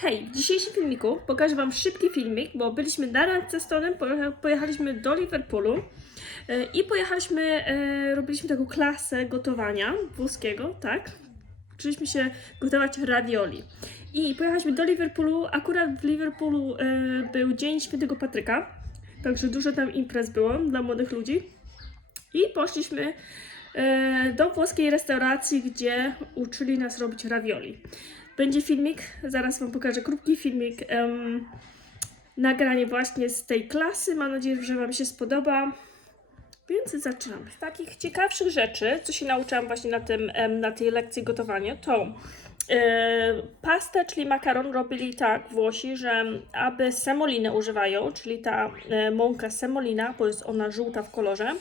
Hej, w dzisiejszym filmiku pokażę Wam szybki filmik, bo byliśmy na randce z Tonem, pojechaliśmy do Liverpoolu i robiliśmy taką klasę gotowania włoskiego, tak? Uczyliśmy się gotować ravioli. I pojechaliśmy do Liverpoolu, akurat w Liverpoolu był Dzień Świętego Patryka, także dużo tam imprez było dla młodych ludzi. I poszliśmy do włoskiej restauracji, gdzie uczyli nas robić ravioli. Będzie filmik, zaraz Wam pokażę krótki filmik, nagranie właśnie z tej klasy, mam nadzieję, że Wam się spodoba, więc zaczynamy. Z takich ciekawszych rzeczy, co się nauczyłam właśnie na tej lekcji gotowania, to pastę, czyli makaron robili tak Włosi, że aby semolinę używają, czyli ta mąka semolina, bo jest ona żółta w kolorze,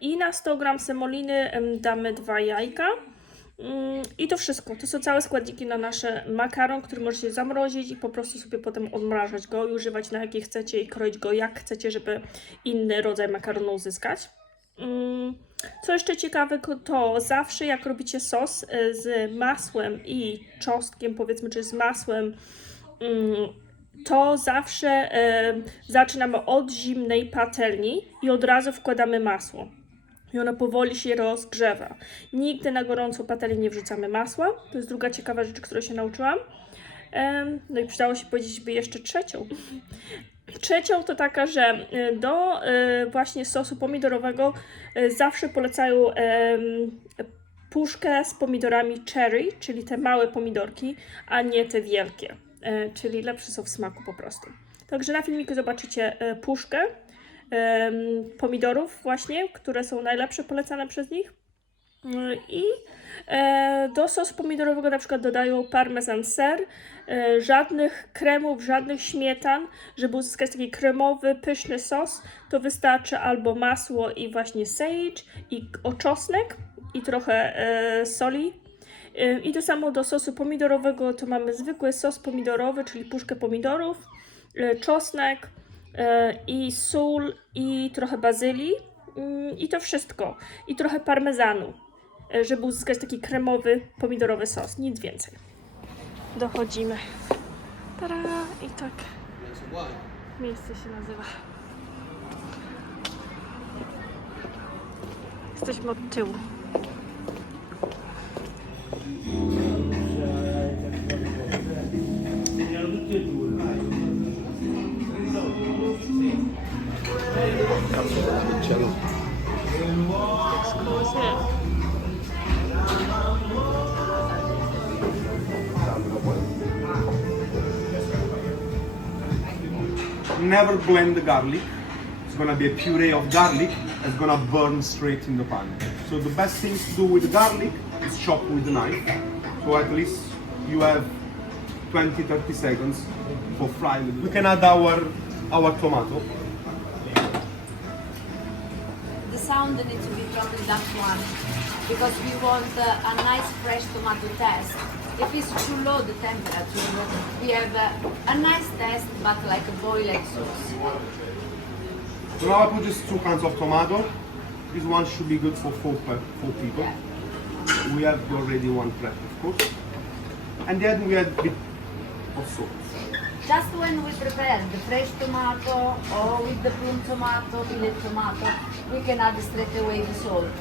i na 100 g semoliny damy 2 jajka. I to wszystko. To są całe składniki na nasz makaron, który możecie zamrozić i po prostu sobie potem odmrażać go i używać na jakie chcecie i kroić go jak chcecie, żeby inny rodzaj makaronu uzyskać. Co jeszcze ciekawego, to zawsze jak robicie sos z masłem i czosnkiem, powiedzmy, czy z masłem, to zawsze zaczynamy od zimnej patelni i od razu wkładamy masło. I ona powoli się rozgrzewa. Nigdy na gorącą patelnię nie wrzucamy masła. To jest druga ciekawa rzecz, którą się nauczyłam. No i przydało się powiedzieć jeszcze trzecią. Trzecią to taka, że do właśnie sosu pomidorowego zawsze polecają puszkę z pomidorami cherry, czyli te małe pomidorki, a nie te wielkie, czyli lepsze są w smaku po prostu. Także na filmiku zobaczycie puszkę pomidorów właśnie, które są najlepsze, polecane przez nich. I do sosu pomidorowego na przykład dodają parmesan ser, żadnych kremów, żadnych śmietan. Żeby uzyskać taki kremowy, pyszny sos, to wystarczy albo masło i właśnie sage, i czosnek i trochę soli. I to samo do sosu pomidorowego, to mamy zwykły sos pomidorowy, czyli puszkę pomidorów, czosnek i sól i trochę bazylii i to wszystko. I trochę parmezanu, żeby uzyskać taki kremowy, pomidorowy sos, nic więcej. Dochodzimy. Tada! I tak miejsce się nazywa. Jesteśmy od tyłu. Never blend the garlic. It's gonna be a puree of garlic that's gonna burn straight in the pan. So the best thing to do with the garlic is chop with the knife. So at least you have 20-30 seconds for frying. We can add our tomato. The sound needs to be probably that one because we want a nice fresh tomato taste. If it's too low the temperature, we have a nice taste but like a boiled sauce. So now I put just 2 cans of tomato. This one should be good for 4 people. We have already one prep, of course. And then we add a bit of salt. Just when we prepare the fresh tomato or with the plum tomato, peeled tomato, we can add straight away the salt.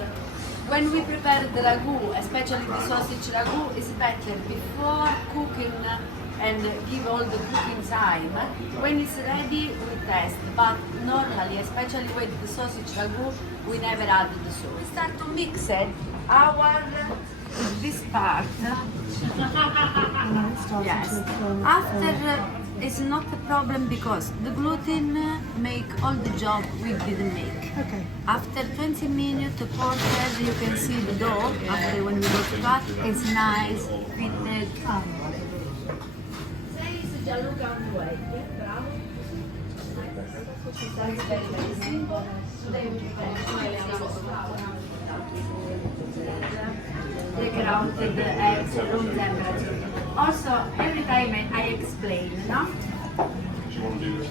When we prepare the ragu, especially the sausage ragu, it's better before cooking and give all the cooking time. When it's ready, we test. But normally, especially with the sausage ragu, we never add the salt. We start to mix it. This part. Yes. After it's not a problem because the gluten make all the job we didn't make. Okay. After 20 minutes, the quarter, you can see the dough. After when we go to cut, it's nice, fitted. Gianluca on the way. Bravo. That's very, very simple. Today we take it out with the eggs room temperature. Also, every time I explain, no? Do you want to do this?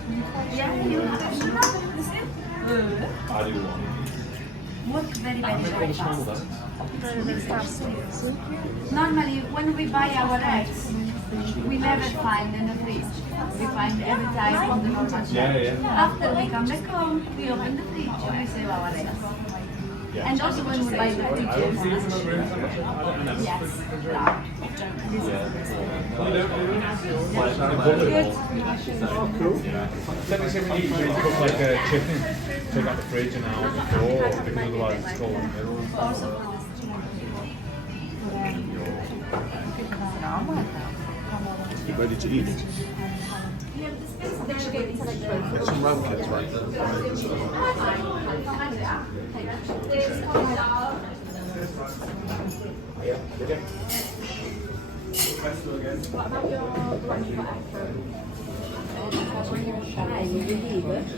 Yeah, you have. I do one. work very, very fast. Normally, when we buy our eggs, we never find in the fridge. We find every time on the normal shelf. After we come back home, we open the fridge and we save our eggs. And also when we buy the pigeons. Yes. Technically, when you cook like a chicken, take out the fridge and out before, because otherwise it's cold in the middle. Also for the You ready to eat? Get some round kids, right?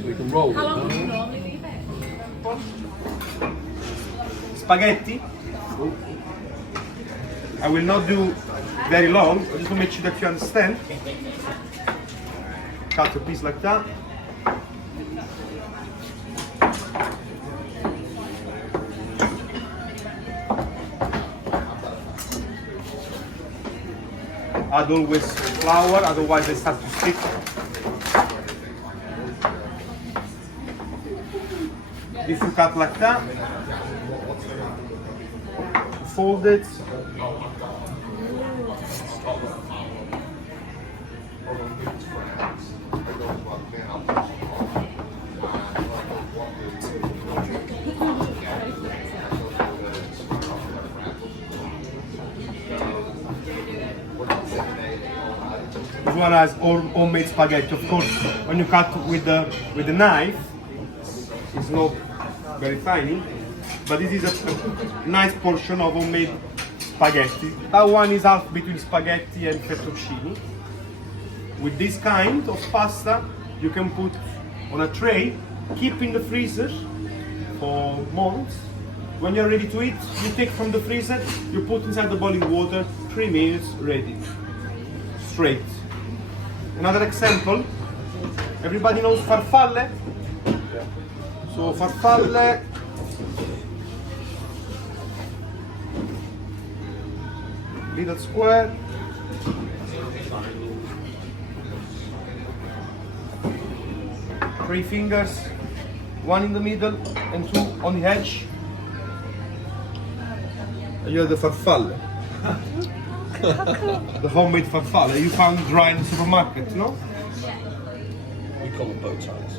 We can roll with them. Spaghetti. I will not do very long, just to make sure that you understand. Cut a piece like that. Add always flour, otherwise they start to stick. If you cut like that, fold it. This one has homemade spaghetti. Of course, when you cut with the knife, it's not very tiny, but this is a nice portion of homemade spaghetti. That one is half between spaghetti and fettuccine. With this kind of pasta, you can put on a tray, keep in the freezer for months. When you're ready to eat, you take from the freezer, you put inside the boiling water, 3 minutes, ready. Straight. Another example, everybody knows farfalle? So farfalle, little square, three fingers, one in the middle and two on the edge. And you have the farfalle. The homemade farfalle you found dry in the supermarket, no? We call them bow ties.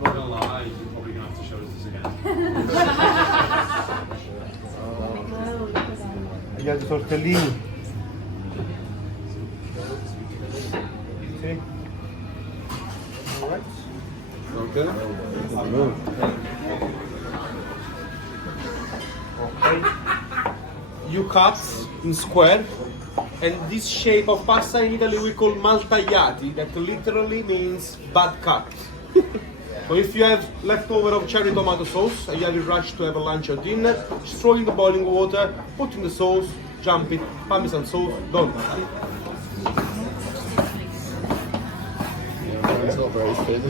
Not gonna lie, you're probably gonna have to show us this again. E gli altri tortellini. Sì. Alright. Okay. Okay. You cut in square, and this shape of pasta in Italy we call maltagliati, that literally means bad cut. So if you have leftover of cherry tomato sauce and you have a rush to have a lunch or dinner, just throw in the boiling water, put in the sauce, jump it, parmesan sauce, done. It's not very thin.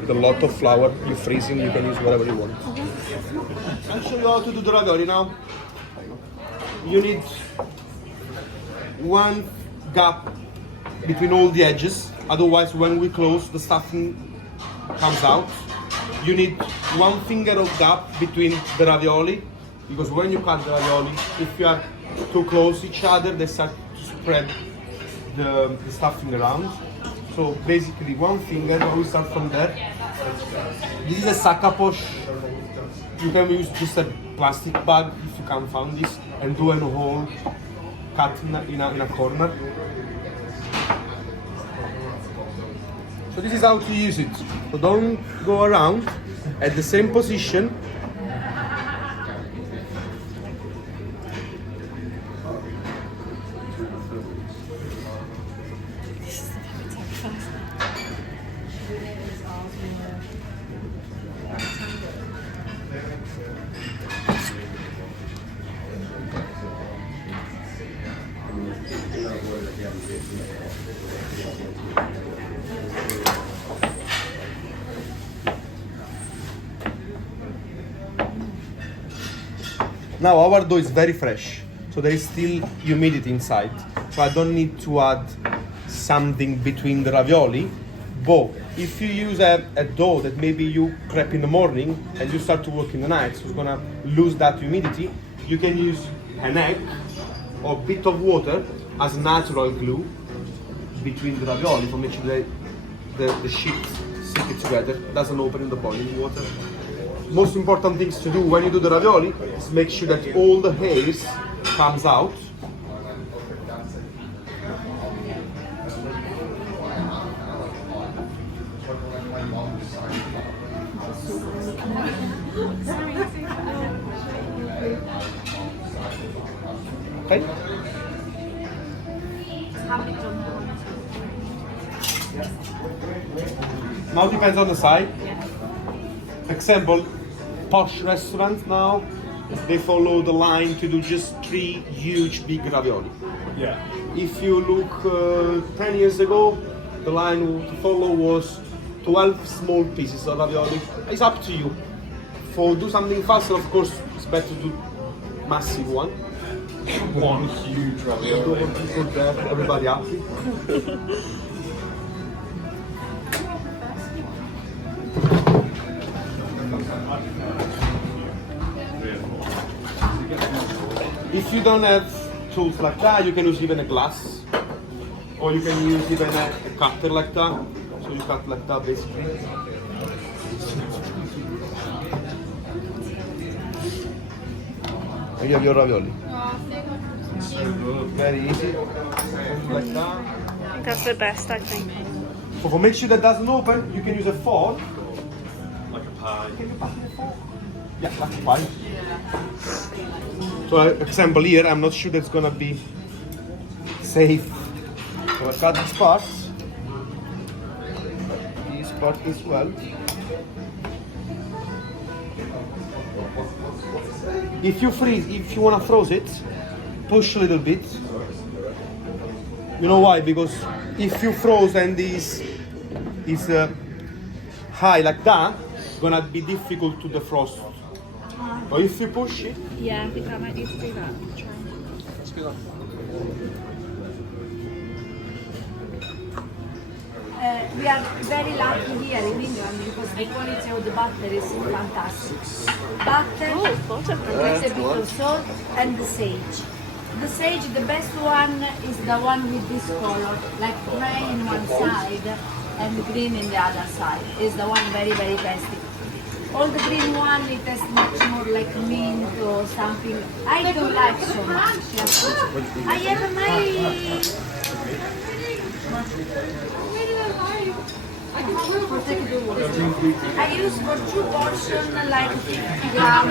With a lot of flour, you freeze it, you can use whatever you want. I'll show you how to do the ravioli now. You need one gap between all the edges, otherwise when we close the stuffing comes out. You need 1 finger of gap between the ravioli, because when you cut the ravioli, if you are too close each other, they start to spread the stuffing around. So basically 1 finger, we start from there. This is a sakaposh. You can use just a plastic bag if you can't find this, and do a hole cut in a corner. So this is how to use it. So don't go around, at the same position. Now our dough is very fresh, so there is still humidity inside. So I don't need to add something between the ravioli. But if you use a dough that maybe you prep in the morning and you start to work in the night, so it's gonna lose that humidity, you can use an egg or a bit of water as natural glue between the ravioli to make sure that the sheets stick it together, doesn't open in the boiling water. Most important things to do when you do the ravioli is make sure that all the hairs comes out. Okay? Now depends on the side. Example, posh restaurants now, they follow the line to do just 3 huge big ravioli. Yeah. If you look 10 years ago, the line to follow was 12 small pieces of ravioli. It's up to you. For do something faster, of course, it's better to do massive one. One huge ravioli. Everybody happy. If you don't have tools like that, you can use even a glass, or you can use even a cutter like that. So you cut like that basically. And you have your ravioli. Very easy. Like that. That's the best, I think. So for make sure that doesn't open, you can use a fork. Like a pie. Yeah, that's fine. So example here, I'm not sure that's gonna be safe. So I cut these parts. This part as well. If you wanna froze it, push a little bit. You know why? Because if you froze and this is high like that, it's gonna be difficult to defrost. Or if you push it, Yeah, I think I might need to do that. let's do that. We are very lucky here in England because the quality of the butter is fantastic. Butter, with a bit of salt and the sage. The sage, the best one is the one with this color, like gray in one side and green in the other side. Is the one very, very tasty. All the green one, it tastes much more like mint or something. I don't like so much. Yeah. I have my... I use for 2 portions like 50 grams.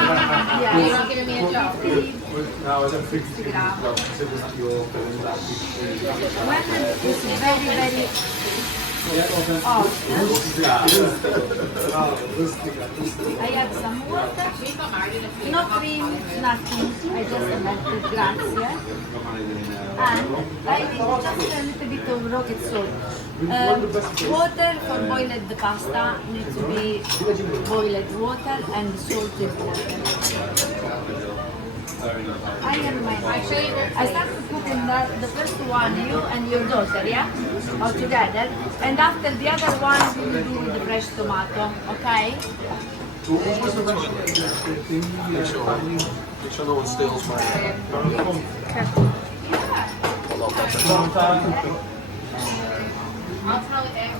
Yeah, you're not giving me a job. 60 grams. When it's very, very hot, I add some water, no cream, nothing. I just melted grazie. And I will just a little bit of rocket salt. Water for boiled the pasta needs to be boiled water and salted water. I have my I started cooking the first one, you and your daughter, yeah? All together. And after the other one, we will do the fresh tomato, okay? Make sure no one steals my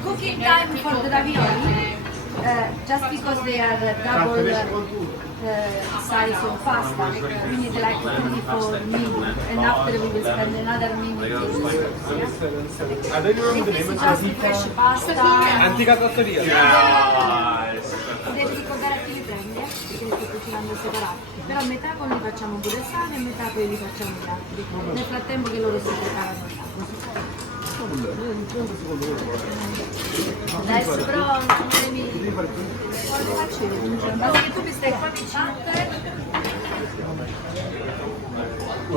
Cooking time for the ravioli. just because they are double size of pasta, we need like 3-4 minutes, and after we will spend another minute. I don't remember the This name is of just fresh pasta. Antica trattoria. Devi ricordare a chi li prendi, perché li sto cucinando separati. Però metà con li facciamo pure sani e metà poi li facciamo gli altri. Nel frattempo che loro si preparano là. Adesso però non devi... Come faccio io? Basta che tu mi stai qua vicino.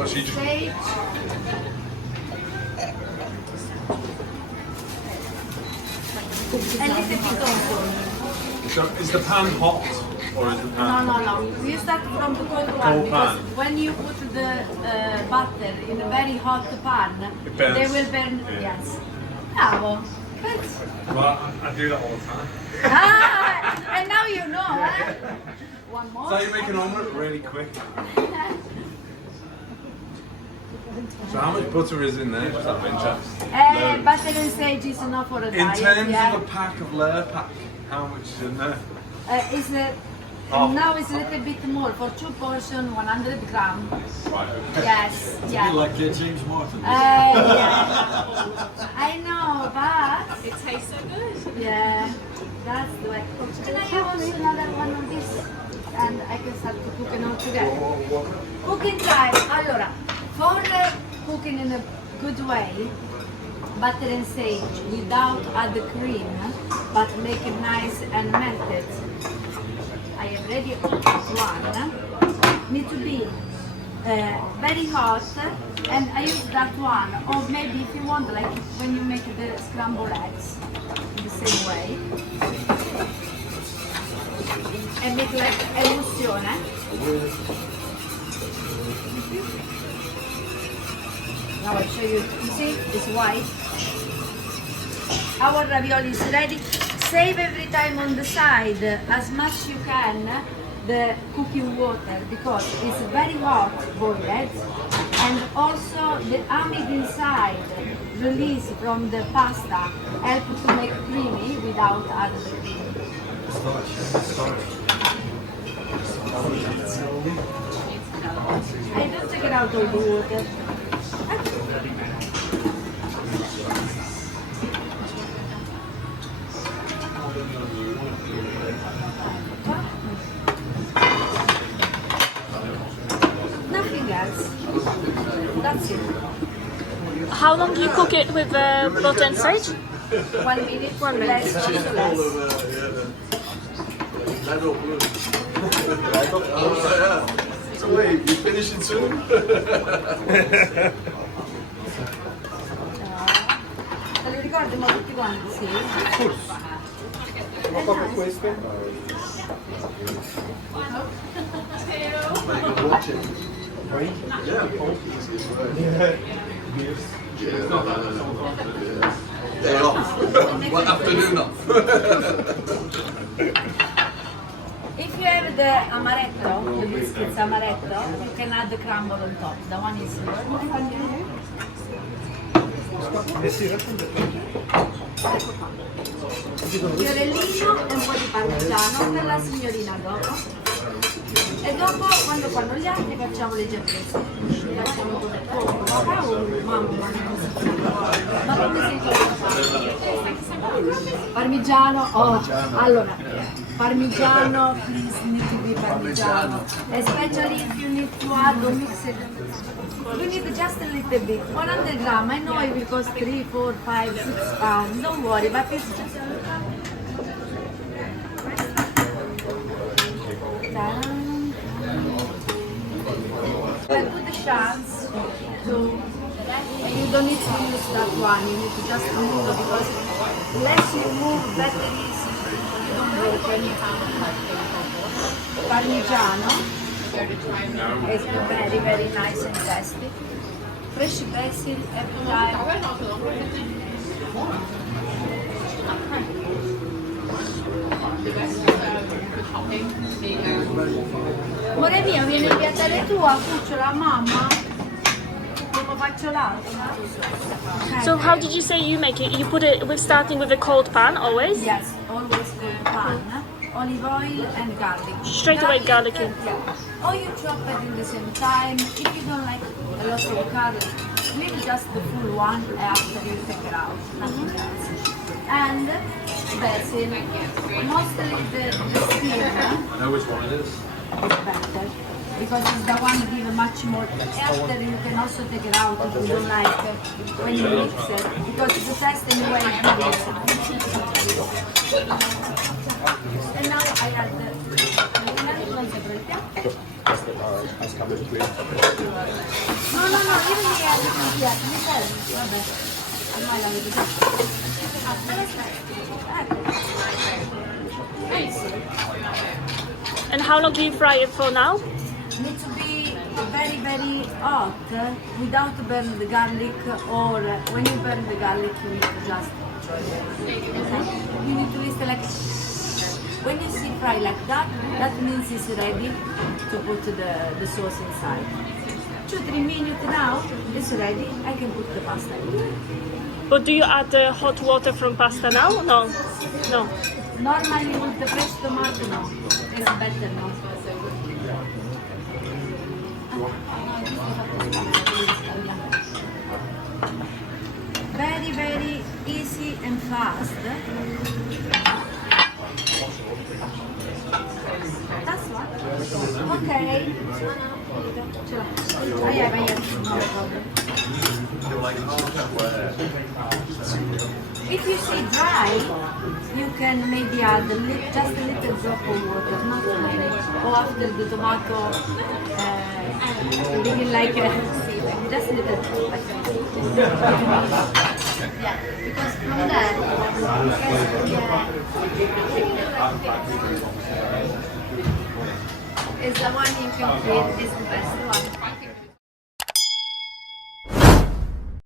Sage. A little bit also. So is the pan hot or is the pan? No. You start from the cold one Cold because pan. when you put the butter in a very hot pan, It burns. they will burn. Yeah. Yes. Bravo. Good. Well, I do that all the time. And now you know, eh? One more. So you make an omelette really quick. So how much butter is in there? Just out of interest. Loads. Butter and sage is enough for a In diet. terms Yeah. of a pack of layer pack, how much is in there? Is Oh. now it's a little bit more for 2 portions, 100 grams. Right. Yes. Yeah. Like James Martin. Yeah. I know, but It tastes so good. yeah, that's the way. Can I have also another one of this? And I can start to cook it all together. Cooking time. Allora, for cooking in a good way, butter and sage without add the cream, but make it nice and melted. I have ready one. Need to be very hot, and I use that one. Or maybe if you want, like when you make the scrambled eggs, the same way. And make like emulsione. Now I'll show you. You see, it's white. Our ravioli is ready. Save every time on the side as much you can the cooking water because it's very hot boiled, and also the amide inside release from the pasta help to make creamy without adding the cream. I don't take it out all the water. Nothing else. That's it. How long do you cook it with butter and sage? 1 minute. 1 minute. Less, also less. So wait, you finishing soon? Te li ricordi mo tutti quanti? Sì. Ma proprio questo? Poi? Day off. Well, afternoon off. If you have the amaretto, the biscuits amaretto, you can add the crumble on top. The one is fiorellino e un po' di parmigiano per la signorina dopo. E dopo, quando fanno gli altri, facciamo le giapponesi. Facciamo con papà o mamma? Ma come si chiama? Parmigiano, oh, allora, parmigiano, please need to be parmigiano. Especially if you need to add or mix it. You need just a little bit, 100 grams. I know it will cost 3, 4, 5, 6 pounds. Don't worry, but it's just a good chance to. You don't need to use that one. You need to just move because less you move, better it is. You don't break anything. Parmigiano. It's very, very nice and tasty. Fresh basil every time. Amore mio, vieni a piantare tu a cucciola, mamma. Come faccio spacciolato. Okay. So how did you say you make it? You put it with starting with a cold pan always? Yes, always cold pan, olive oil and garlic. Straight away garlic in. Yeah. Or you chop it in the same time. If you don't like a lot of garlic, leave just the full one after you take it out. Nothing else. And basil. Mostly the skin I know which one it is. is better. Because it's the one that gives much more. After you can also take it out if you don't like it when you mix it. Because it's the taste anyway. And now I add the No, even the other vabbè. Ormai l'avete già. And how long do you fry it for now? Need to be very, very hot without burn the garlic, or when you burn the garlic, you need to just. You need to listen like. When you see fry like that, that means it's ready to put the sauce inside. 2-3 minutes now, it's ready. I can put the pasta in. But do you add the hot water from pasta now? No. No. Normally with the fresh tomato, no. It's better, no? Very, very easy and fast. That's one. Okay. I have no problem. If you see dry, you can maybe add just a little drop of water, not many. Or after the tomato, begin like just a little. Yeah, because from there, is the one you can create is the best one.